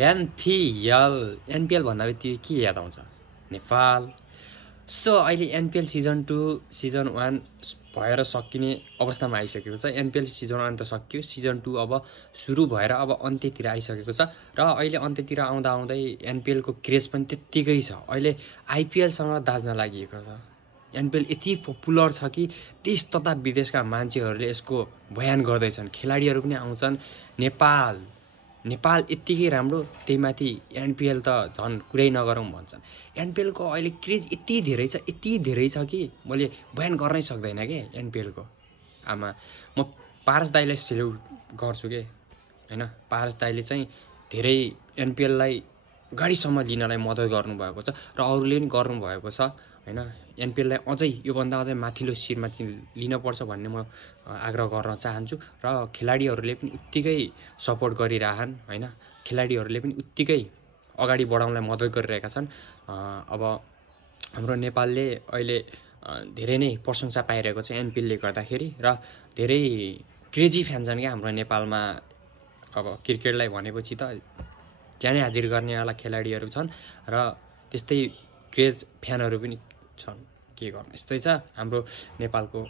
NPL भन्दा बित्तिकै के याद आउँछ? नेपाल। सो अहिले एनपिएल सिजन 2 सिजन 1 भएर सकिने अवस्थामा आइसकेको छ। एनपिएल सिजन 1 त सकियो, सिजन 2 अब सुरु भएर अब अन्त्यतिर आइसकेको छ र अहिले अन्त्यतिर आउँदा आउँदै एनपिएलको क्रेज पनि त्यत्तिकै छ। अहिले आइपिएलसँग दाज्न लागि छ। एनपिएल यति पपुलर छ कि देश तथा विदेशका मान्छेहरूले यसको बयान गर्दैछन्, खेलाडीहरू पनि आउँछन्। नेपाल यत्तिकै राम्रो, त्यही माथि एनपिएल त झन् कुरै नगरौँ भन्छन्। एनपिएलको अहिले क्रेज यति धेरै छ कि मैले बयान गर्नै सक्दैन के एनपिएलको। आमा म पारस दाइलाई सेल्युट गर्छु के हैन। पारस दाइले चाहिँ धेरै एनपिएललाई गाडीसम्म लिनलाई मद्दत गर्नुभएको छ र अरूले पनि गर्नुभएको छ हैन। एनपिएललाई अझै योभन्दा अझै माथिल्लो शिरमाथि लिनुपर्छ भन्ने म आग्रह गर्न चाहन्छु र खेलाडीहरूले पनि उत्तिकै सपोर्ट गरिरहन् हैन। खेलाडीहरूले पनि उत्तिकै अगाडि बढाउनलाई मद्दत गरिरहेका छन्। अब हाम्रो नेपालले अहिले धेरै नै प्रशंसा पाइरहेको छ एनपिएलले गर्दाखेरि र धेरै क्रेजी फ्यान छन् क्या हाम्रो नेपालमा। अब क्रिकेटलाई भनेपछि त ज्यानै हाजिर गर्नेवाला खेलाडीहरू छन् र त्यस्तै क्रेज फ्यानहरू पनि छन्। के गर्नु, यस्तै छ हाम्रो नेपालको